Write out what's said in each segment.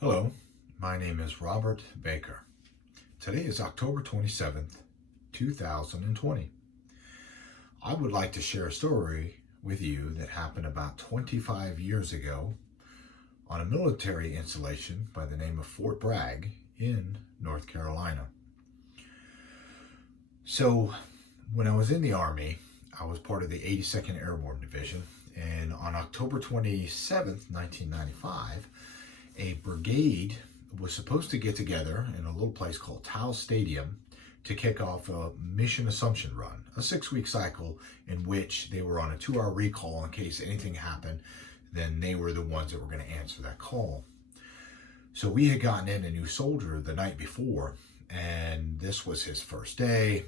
Hello, my name is Robert Baker. Today is October 27th, 2020. I would like to share a story with you that happened about 25 years ago on a military installation by the name of Fort Bragg in North Carolina. So, when I was in the Army, I was part of the 82nd Airborne Division, and on October 27th, 1995, a brigade was supposed to get together in a little place called Towle Stadium to kick off a mission assumption run, a 6-week cycle in which they were on a 2-hour recall in case anything happened. Then they were the ones that were going to answer that call. So we had gotten in a new soldier the night before, and this was his first day.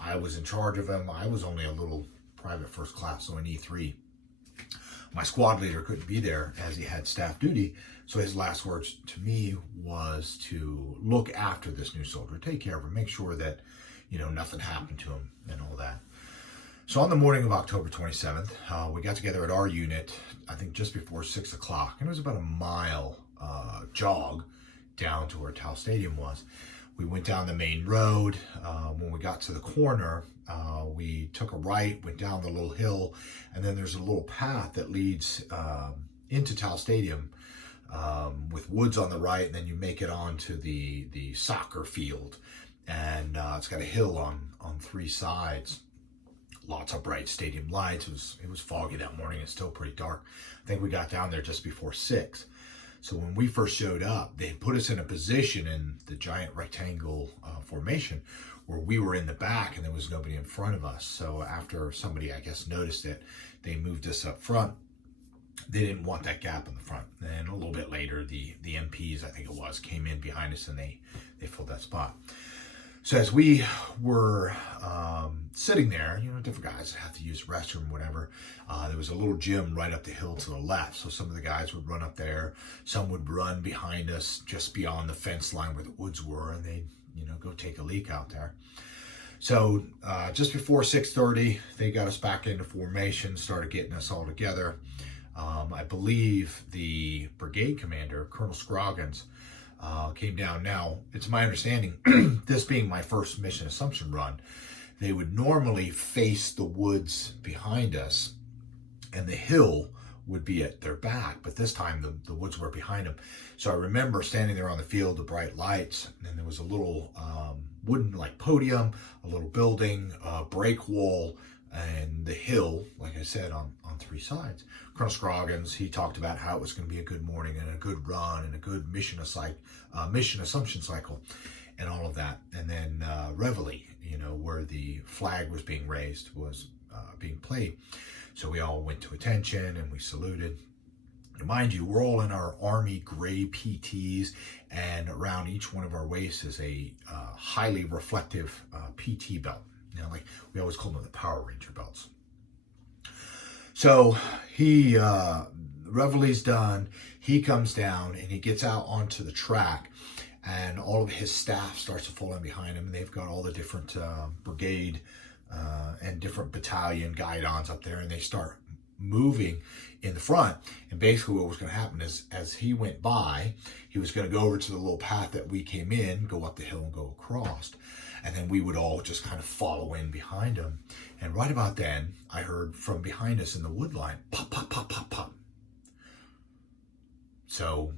I was in charge of him. I was only a little private first class, so an E3. My squad leader couldn't be there as he had staff duty, so his last words to me was to look after this new soldier, take care of him, make sure that, nothing happened to him and all that. So on the morning of October 27th, we got together at our unit, I think just before 6 o'clock, and it was about a mile jog down to where Towle Stadium was. We went down the main road. When we got to the corner, we took a right, went down the little hill, and then there's a little path that leads into Towle Stadium with woods on the right, and then you make it onto the soccer field. And it's got a hill on 3 sides. Lots of bright stadium lights. It was foggy that morning. It's still pretty dark. I think we got down there just before 6. So when we first showed up, they put us in a position in the giant rectangle formation where we were in the back and there was nobody in front of us. So after somebody, I guess, noticed it, they moved us up front. They didn't want that gap in the front. And a little bit later, the MPs, I think it was, came in behind us and they filled that spot. So as we were sitting there, different guys have to use the restroom, whatever. There was a little gym right up the hill to the left. So some of the guys would run up there. Some would run behind us just beyond the fence line where the woods were, and they'd, go take a leak out there. So just before 6:30, they got us back into formation, started getting us all together. I believe the brigade commander, Colonel Scroggins, came down. Now, it's my understanding, this being my first mission assumption run, they would normally face the woods behind us and the hill would be at their back, but this time the woods were behind them. So I remember standing there on the field, the bright lights, and there was a little wooden podium, a little building, a break wall, and the hill, like I said, on 3 sides. Colonel Scroggins, he talked about how it was going to be a good morning and a good run and a good mission assumption cycle and all of that. And then Reveille, where the flag was being raised, was being played. So we all went to attention and we saluted. And mind you, we're all in our Army gray PTs, and around each one of our waists is a highly reflective PT belt. We always call them the Power Ranger belts. So Reveille's done. He comes down and he gets out onto the track, and all of his staff starts to fall in behind him. And they've got all the different brigade and different battalion guidons up there, and they start moving in the front. And basically what was going to happen is, as he went by, he was going to go over to the little path that we came in, go up the hill and go across. And then we would all just kind of follow in behind him. And right about then, I heard from behind us in the wood line, pop, pop, pop, pop, pop. So,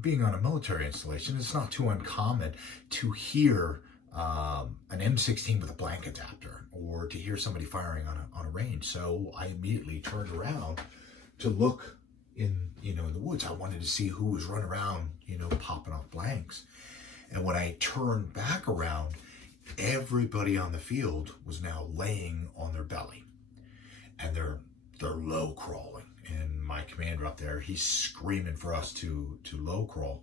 being on a military installation, it's not too uncommon to hear an M16 with a blank adapter, or to hear somebody firing on a range. So I immediately turned around to look in the woods. I wanted to see who was running around, popping off blanks. And when I turned back around, everybody on the field was now laying on their belly, and they're low crawling. And my commander up there, he's screaming for us to low crawl.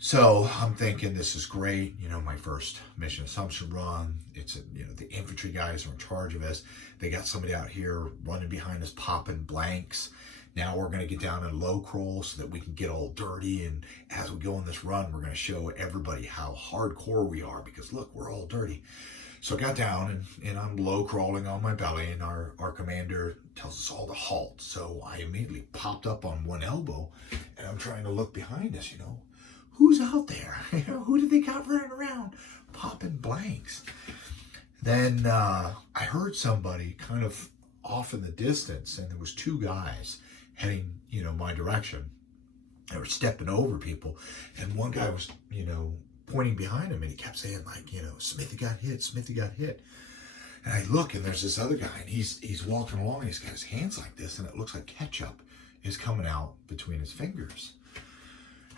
So I'm thinking, this is great. My first mission assumption run. It's the infantry guys are in charge of us. They got somebody out here running behind us, popping blanks. Now we're going to get down in low crawl so that we can get all dirty. And as we go on this run, we're going to show everybody how hardcore we are, because look, we're all dirty. So I got down and I'm low crawling on my belly, and our commander tells us all to halt. So I immediately popped up on one elbow and I'm trying to look behind us, who's out there? Who did they got running around popping blanks? Then I heard somebody kind of off in the distance, and there was two guys heading, my direction. They were stepping over people, and one guy was, pointing behind him, and he kept saying, like, Smithy got hit, Smithy got hit. And I look, and there's this other guy, and he's walking along, and he's got his hands like this, and it looks like ketchup is coming out between his fingers.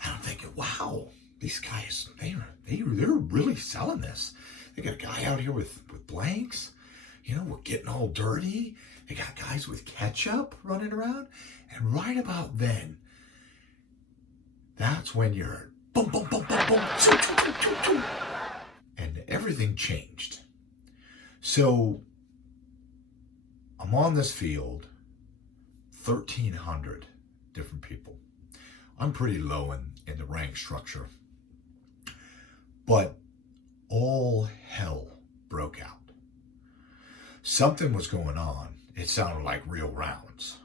And I'm thinking, wow, these guys, they're really selling this. They got a guy out here with blanks, we're getting all dirty. They got guys with ketchup running around. And right about then, that's when you're boom, boom, boom, boom, boom, choo, choo, choo, choo, choo. And everything changed. So I'm on this field, 1,300 different people. I'm pretty low in the rank structure, but all hell broke out. Something was going on. It sounded like real rounds.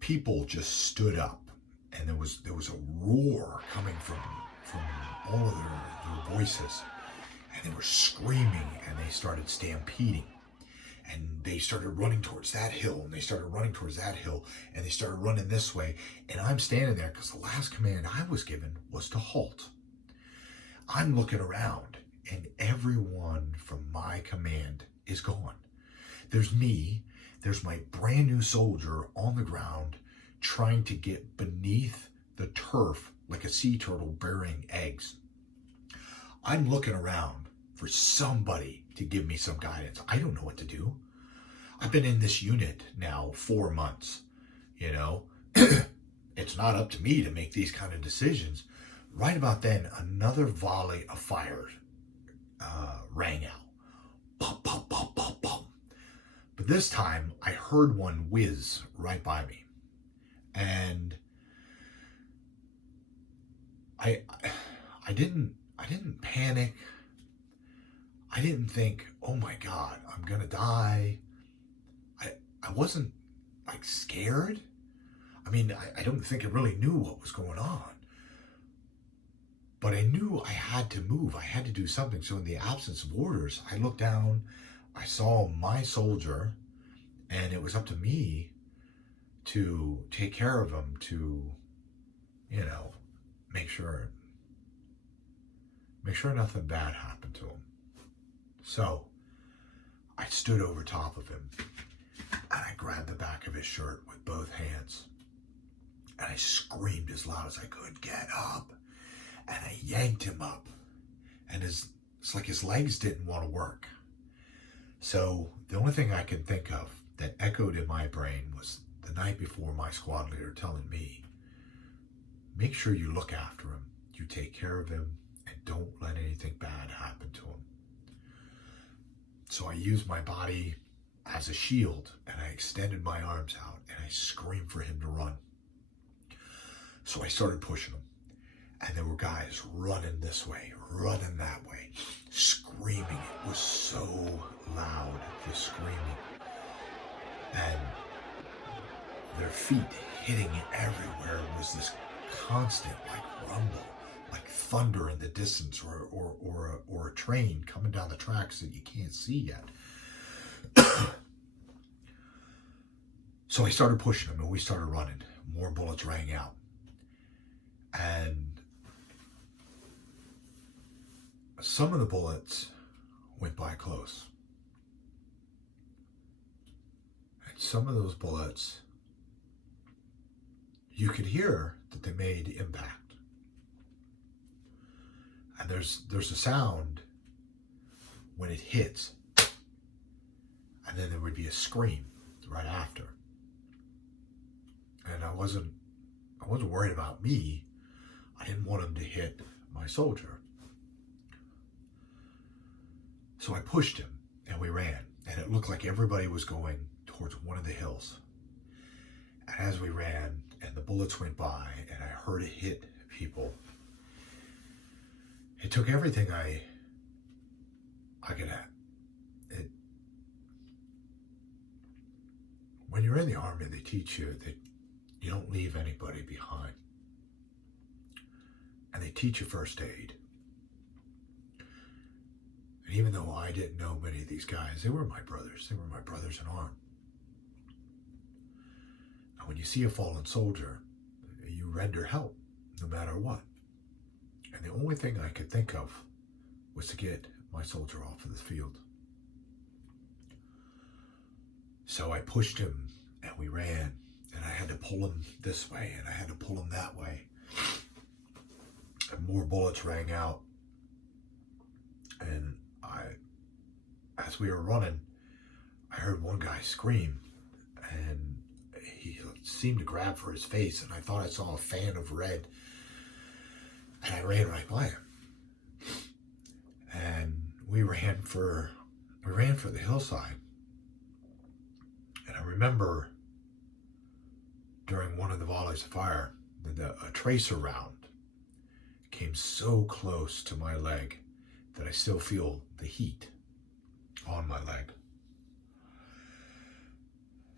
People just stood up, and there was a roar coming from all of their voices, and they were screaming, and they started stampeding, and they started running towards that hill, and they started running towards that hill, and they started running this way, and I'm standing there because the last command I was given was to halt. I'm looking around, and everyone from my command is gone. There's me, there's my brand new soldier on the ground trying to get beneath the turf like a sea turtle burying eggs. I'm looking around for somebody to give me some guidance. I don't know what to do. I've been in this unit now 4 months, It's not up to me to make these kind of decisions. Right about then, another volley of fire rang out. Pop, pop, pop, pop, pop. But this time, I heard one whiz right by me. And I didn't panic. I didn't think, oh my God, I'm gonna die. I wasn't like scared. I mean, I don't think I really knew what was going on. But I knew I had to move. I had to do something. So in the absence of orders, I looked down, I saw my soldier, and it was up to me to take care of him, to, make sure nothing bad happened to him. So I stood over top of him, and I grabbed the back of his shirt with both hands, and I screamed as loud as I could, "Get up!" And I yanked him up, and it's like his legs didn't want to work. So the only thing I can think of that echoed in my brain was the night before, my squad leader telling me, make sure you look after him, you take care of him, and don't let anything bad happen to him. So I used my body as a shield, and I extended my arms out, and I screamed for him to run. So I started pushing him. And there were guys running this way, running that way, screaming. It was so loud, the screaming. And their feet hitting everywhere. It was this constant, like, rumble, like thunder in the distance, or a train coming down the tracks that you can't see yet. So I started pushing them, and we started running. More bullets rang out. And some of the bullets went by close. And some of those bullets, you could hear that they made impact. And there's a sound when it hits. And then there would be a scream right after. And I wasn't worried about me. I didn't want him to hit my soldier. So I pushed him, and we ran, and it looked like everybody was going towards one of the hills. And as we ran, and the bullets went by, and I heard it hit people, it took everything I could have. When you're in the Army, they teach you that you don't leave anybody behind. teach you first aid. And even though I didn't know many of these guys, they were my brothers. They were my brothers in arms. And when you see a fallen soldier, you render help no matter what. And the only thing I could think of was to get my soldier off of the field. So I pushed him and we ran, and I had to pull him this way and I had to pull him that way. And more bullets rang out. And as we were running, I heard one guy scream, and he seemed to grab for his face, and I thought I saw a fan of red, and I ran right by him. And we ran for the hillside. And I remember during one of the volleys of fire, a tracer round came so close to my leg that I still feel the heat on my leg.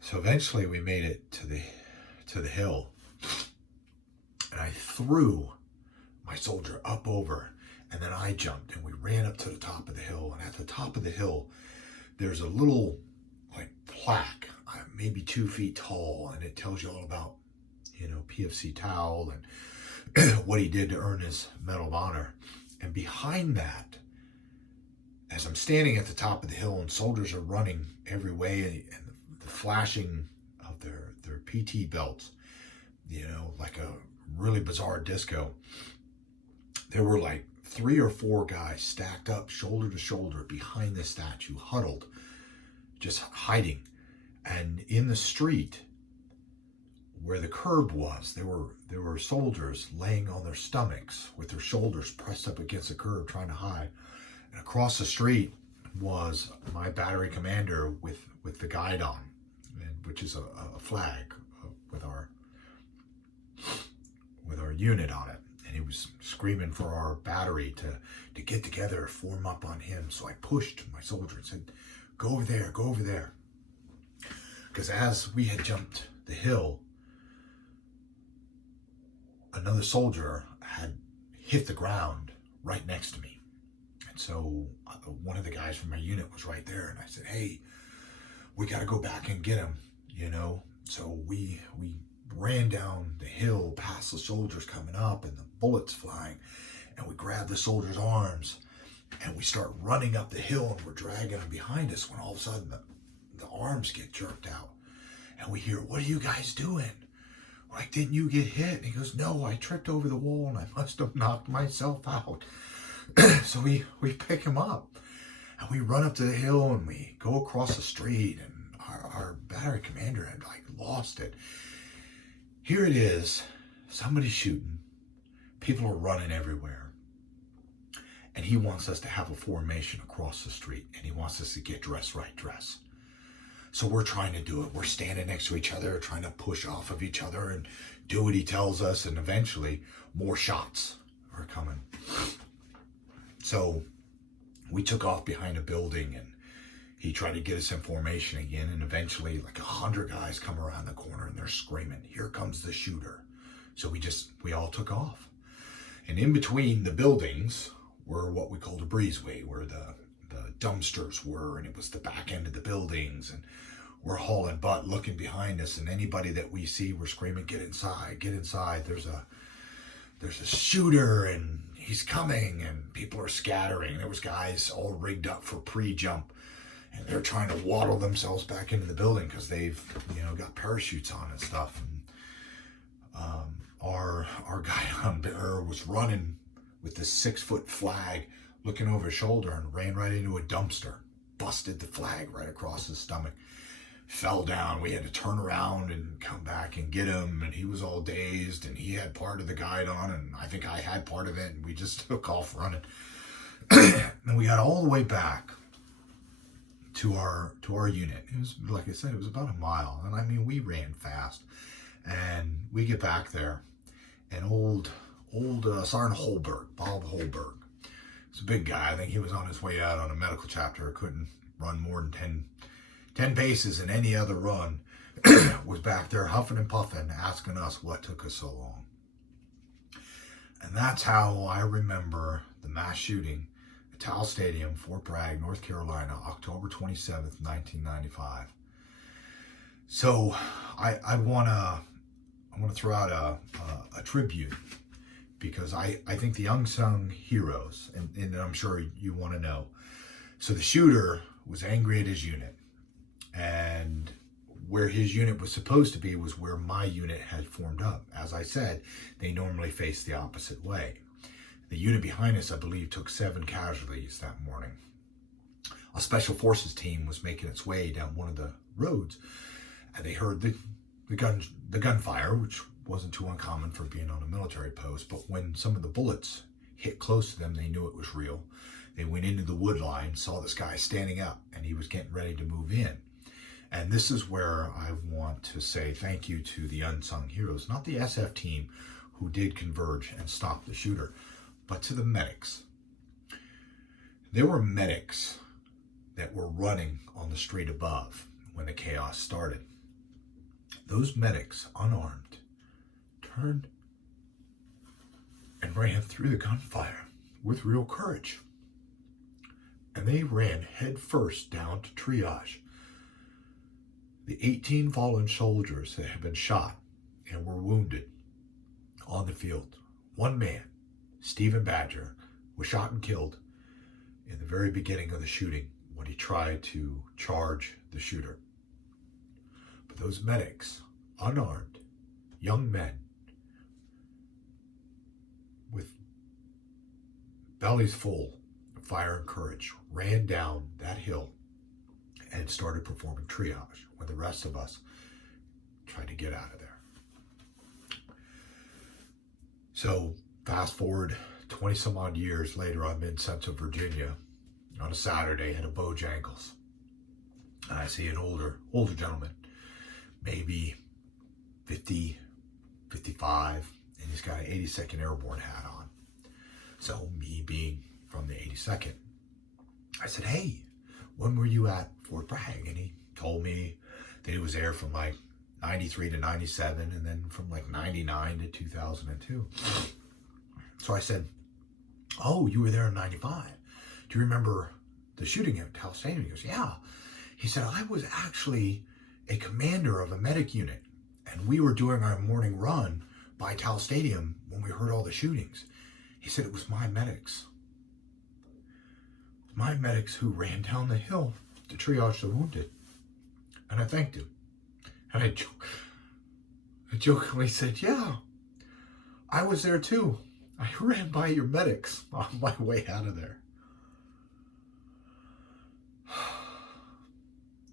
So eventually we made it to the hill, and I threw my soldier up over, and then I jumped and we ran up to the top of the hill. And at the top of the hill, there's a little like plaque, maybe 2 feet tall, and it tells you all about, PFC Towle and what he did to earn his Medal of Honor. And behind that, as I'm standing at the top of the hill and soldiers are running every way, and the flashing of their PT belts, like a really bizarre disco, there were like 3 or 4 guys stacked up shoulder to shoulder behind the statue, huddled, just hiding. And in the street where the curb was, there were soldiers laying on their stomachs with their shoulders pressed up against the curb trying to hide. And across the street was my battery commander with the guide on, which is a flag with our unit on it. And he was screaming for our battery to get together, form up on him. So I pushed my soldier and said, go over there, go over there. Because as we had jumped the hill, another soldier had hit the ground right next to me. And so one of the guys from my unit was right there. And I said, hey, we got to go back and get him, So we ran down the hill past the soldiers coming up and the bullets flying. And we grabbed the soldier's arms and we start running up the hill, and we're dragging him behind us when all of a sudden the arms get jerked out. And we hear, what are you guys doing? We're like, didn't you get hit? And he goes, no, I tripped over the wall and I must have knocked myself out. So we pick him up and we run up to the hill and we go across the street, and our battery commander had lost it. Here it is, somebody's shooting, people are running everywhere, and he wants us to have a formation across the street, and he wants us to get dressed right dress. So we're trying to do it. We're standing next to each other, trying to push off of each other and do what he tells us, and eventually more shots are coming. So we took off behind a building, and he tried to get us in formation again, and eventually 100 guys come around the corner and they're screaming, here comes the shooter. So we all took off. And in between the buildings were what we called a breezeway, where the dumpsters were, and it was the back end of the buildings, and we're hauling butt, looking behind us, and anybody that we see, we're screaming, get inside, get inside. There's a shooter and he's coming, and people are scattering. There was guys all rigged up for pre-jump, and they're trying to waddle themselves back into the building because they've, got parachutes on and stuff. And our guy on there was running with this 6-foot flag, looking over his shoulder, and ran right into a dumpster, busted the flag right across his stomach, fell down. We had to turn around and come back and get him, and he was all dazed, and he had part of the guide on, and I think I had part of it, and we just took off running. And we got all the way back to our unit. It was, like I said, it was about a mile, and we ran fast. And we get back there, and old Sergeant Holberg, Bob Holberg, he's a big guy. I think he was on his way out on a medical chapter, couldn't run more than 10 paces in any other run, was back there huffing and puffing, asking us what took us so long. And that's how I remember the mass shooting at Towle Stadium, Fort Bragg, North Carolina, October 27th, 1995. So I want to throw out a tribute, because I think the unsung heroes, and I'm sure you want to know. So the shooter was angry at his unit, and where his unit was supposed to be was where my unit had formed up. As I said, they normally face the opposite way. The unit behind us, I believe, took 7 casualties that morning. A special forces team was making its way down one of the roads, and they heard the gunfire, which wasn't too uncommon for being on a military post. But when some of the bullets hit close to them, they knew it was real. They went into the wood line, saw this guy standing up, and he was getting ready to move in. And this is where I want to say thank you to the unsung heroes, not the SF team who did converge and stop the shooter, but to the medics. There were medics that were running on the street above when the chaos started. Those medics, unarmed, turned and ran through the gunfire with real courage. And they ran head first down to triage the 18 fallen soldiers that had been shot and were wounded on the field. One man, Stephen Badger, was shot and killed in the very beginning of the shooting when he tried to charge the shooter. But those medics, unarmed, young men with bellies full of fire and courage, ran down that hill and started performing triage when the rest of us tried to get out of there. So fast forward 20 some odd years later, I'm in Central Virginia on a Saturday at a Bojangles. And I see an older gentleman, maybe 50, 55, and he's got an 82nd Airborne hat on. So me being from the 82nd, I said, "Hey, when were you at Fort Bragg?" And he told me that he was there from like 93 to 97, and then from like 99 to 2002. So I said, "Oh, you were there in 95. Do you remember the shooting at Towle Stadium?" He goes, "Yeah." He said, "I was actually a commander of a medic unit, and we were doing our morning run by Towle Stadium when we heard all the shootings." He said, "It was my medics. My medics who ran down the hill to triage the wounded." And I thanked him. And I jokingly said, "Yeah, I was there too. I ran by your medics on my way out of there."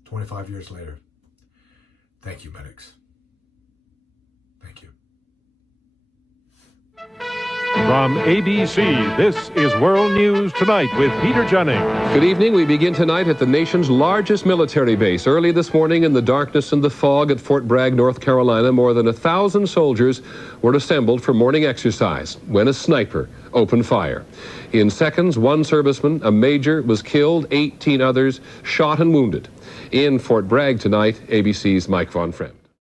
25 years later, thank you, medics. Thank you. From ABC, this is World News Tonight with Peter Jennings. Good evening. We begin tonight at the nation's largest military base. Early this morning in the darkness and the fog at Fort Bragg, North Carolina, more than 1,000 soldiers were assembled for morning exercise when a sniper opened fire. In seconds, one serviceman, a major, was killed, 18 others shot and wounded. In Fort Bragg tonight, ABC's Mike Von Friend.